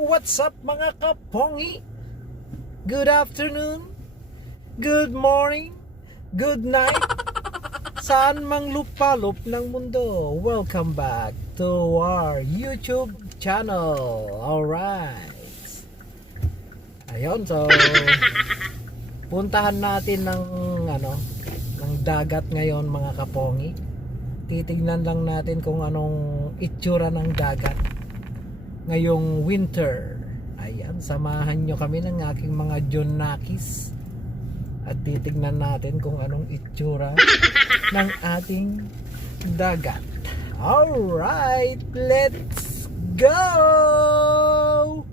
What's up mga kapongi? Good afternoon, good morning, good night. Saan mang lupalop ng mundo, welcome back to our YouTube channel. Alright. Ayun, so puntahan natin ng dagat ngayon mga kapongi. Titignan lang natin kung anong itsura ng dagat ngayong winter. Ayan, samahan nyo kami ng aking mga Jonakis at titignan natin kung anong itsura ng ating dagat. Alright, let's go!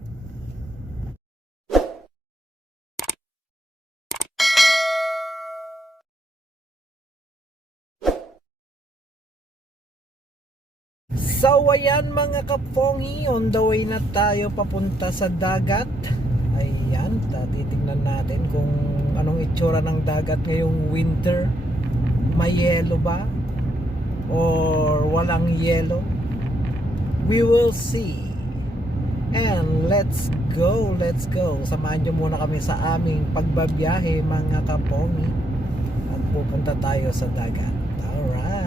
So ayan mga kapongi, on the way na tayo papunta sa dagat. Ayan, titignan natin kung anong itsura ng dagat ngayong winter. May yelo ba? Or walang yelo? We will see. And let's go, let's go. Samahan nyo muna kami sa aming pagbabiyahe mga kapongi. At pupunta tayo sa dagat. Alright.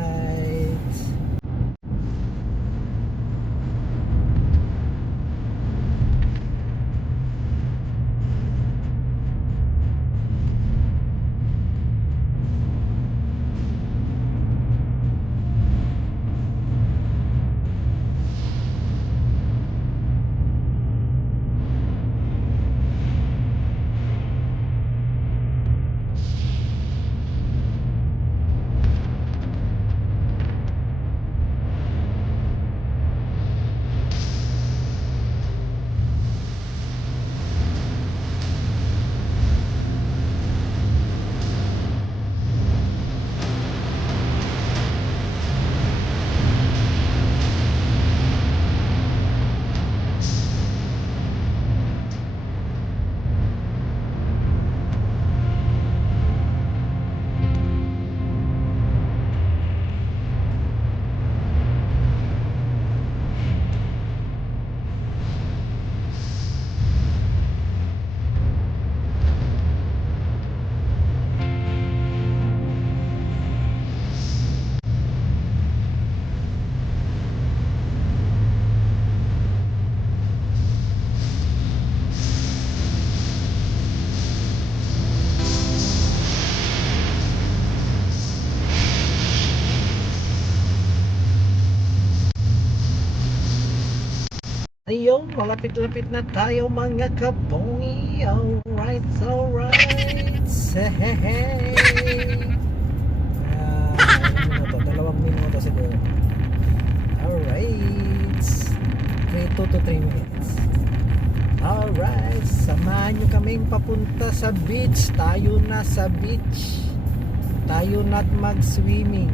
Ayun, malapit-lapit na tayo mga kapongi. Alright, alright. Hey. Ilang minuto? 2 minuto siguro. Alright. 2 to 3 minutes. Alright, samahan nyo kaming papunta sa beach. Tayo na sa beach. Tayo na't mag-swimming.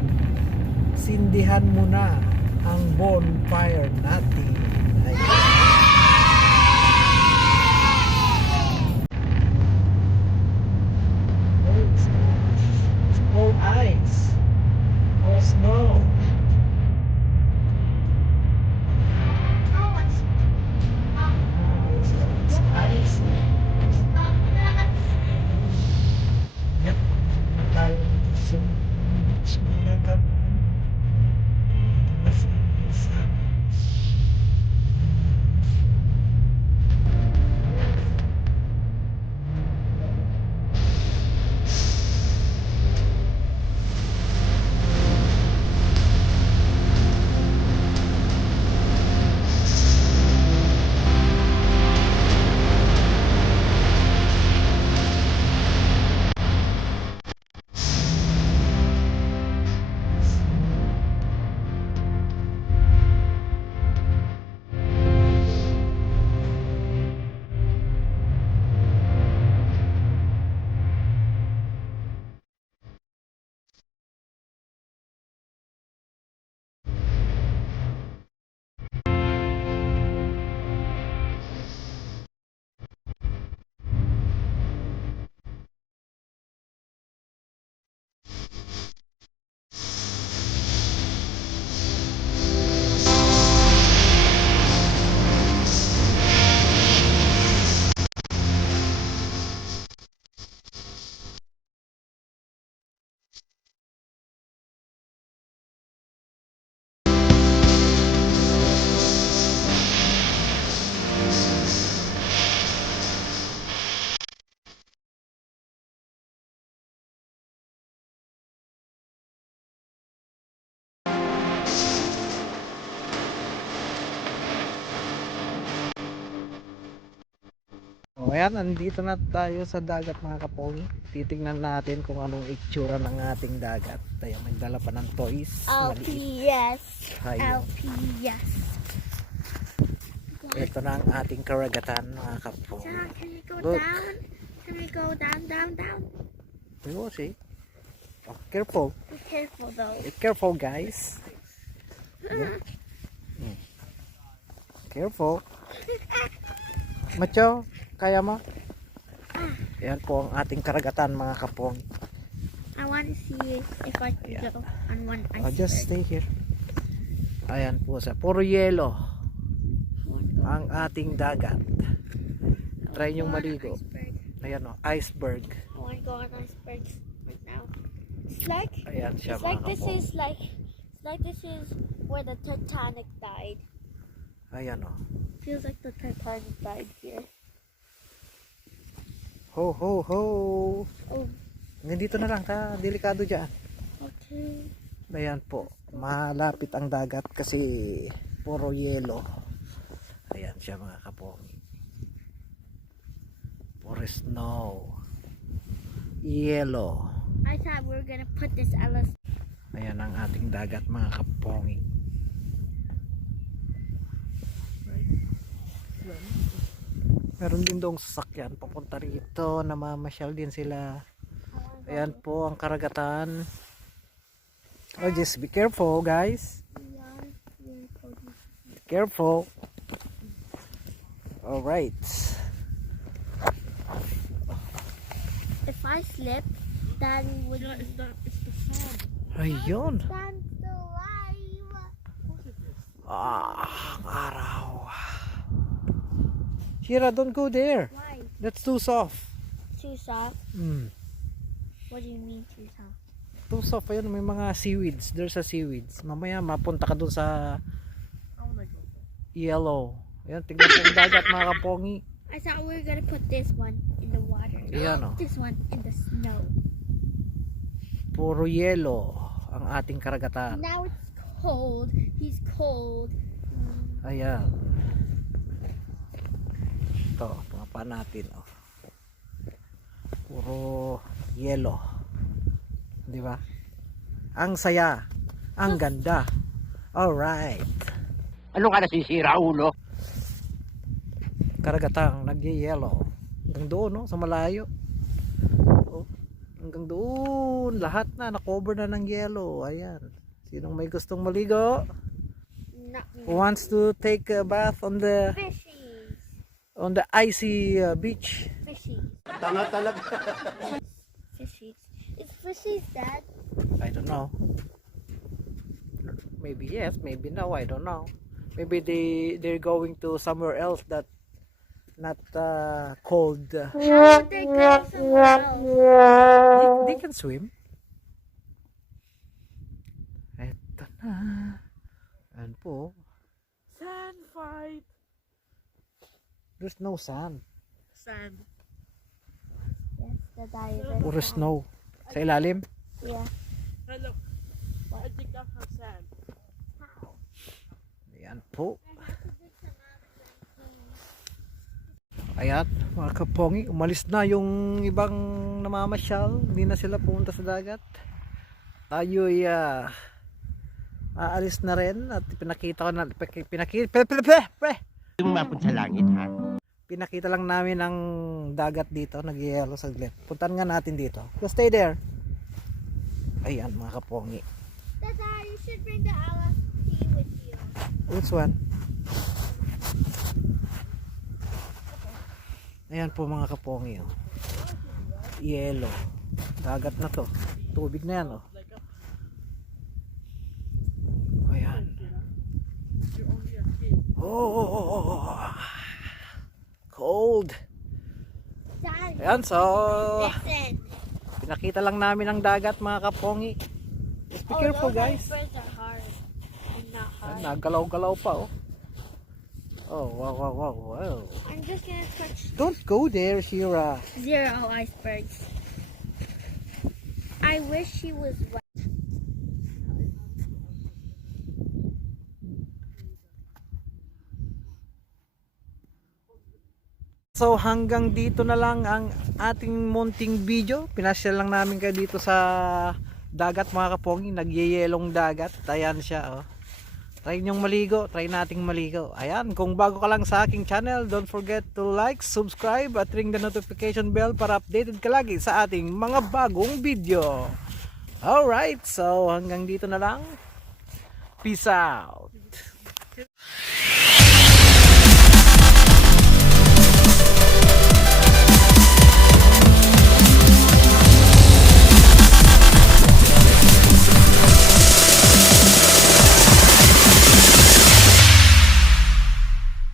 Sindihan mo na ang bonfire natin. Ayan. All ice or snow. It's ice. Yep. Tayo sa mga So ayan, nandito na tayo sa dagat mga kapong. Titingnan natin kung anong itsura ng ating dagat. Ayan, nagdala pa ng toys. Maliit. LPS. Ayun. LPS. Ito na ang ating karagatan mga kapong. Dad, can we go Look. down? Can we go down, down, down? We will see. Oh, careful. Be careful though. Be careful guys. Yeah. Careful. Macho, kaya mo? Ayan po ang ating karagatan mga kapong. I want to see if I can Yeah. go on one Oh, just iceberg. stay here. Ayan po sa puro yelo ang ating dagat. Try nyong maligo. Ayan o, iceberg. I want to go on icebergs right now. It's like Ayan siya it's like mga this kapong. is like it's like this is where the Titanic died. Ayan o. Feels like the Titanic died here. Ho ho ho. Oh, Nandito na lang ta, delikado dyan. okay. Ayan po, malapit ang dagat kasi puro yelo. Ayan siya mga kapong. Puro snow. Yelo. I thought we were gonna put this LS. Ayan ang ating dagat mga kapong. Meron din dong sasakyan papunta rito, namamasyal din sila. Ayan po ang karagatan. Oh, just be careful guys. Be careful. Alright. If I slip, Daddy would. It's the sand. Ayun. Stand still alive. Ah, ang araw. Shira, don't go there. Why? That's too soft. Too soft. Mm. What do you mean too soft? Too soft. Ayun, may mga seaweeds. There's a seaweeds. Mamaya mapunta ka dun sa yellow. Ayan, tignan po ang dagat mga kapongi. I thought we were gonna put this one in the water. Ayan o. This one in the snow. Puro yelo ang ating karagatan. Now it's cold. He's cold. Ayan. Ito, mga pa natin. Oh. Puro yelo. Di ba? Ang saya. Ang ganda. Alright. Ano ka nasisira, ulo? Karagatang nag-yelo. Hanggang doon, no? Sa malayo. Oh. Hanggang doon. Lahat na. Nakover na ng yelo. Ayan. Sinong may gustong maligo? Not me. Who wants to take a bath on the icy beach? Fishies. Tanga talaga. Fishies. It's fishies, Dad. I don't know. Maybe yes, maybe no. I don't know. Maybe they're going to somewhere else that not cold. How would they go somewhere else? They can swim. Eto na. Ayan po. Sand fight. There's no sand. Sand. Yes, the diver. Puro snow. Sa ilalim. Yeah. Hello. I think I have sand. Ayan po. Ayan, mga kapongi, umalis na yung ibang namamasyal. Hindi na sila pumunta sa dagat. Tayo'y aalis na rin at pinakita ko na Yung mapun sa langit, ha? pinakita lang namin ang dagat dito, nag-yelo saglit. Puntan nga natin dito. So stay there. Ayan mga kapongi. Dada, you should bring the LSP with you. Which one? Ayan po mga kapongi. Oh. Yelo. Dagat na to. Tubig na yan. Oh. Ayan. Oh, cold. Dad, Ayan, so listen. pinakita lang namin ang dagat mga kapongi. Just be careful those guys. icebergs are hard. And not Ayan, hard. nagalaw-galaw pa oh. Oh, wow, wow, wow, wow. I'm just gonna touch Don't go there, Shira. 0 icebergs. I wish she was wet. So hanggang dito na lang ang ating munting video. Pinasyal lang namin kayo dito sa dagat mga kapongi. Nagyeyelong dagat. Ayan siya oh. Try nyong maligo, try nating maligo. Ayan, kung bago ka lang sa aking channel, don't forget to like, subscribe at ring the notification bell para updated ka lagi sa ating mga bagong video. Alright, so hanggang dito na lang. Peace out.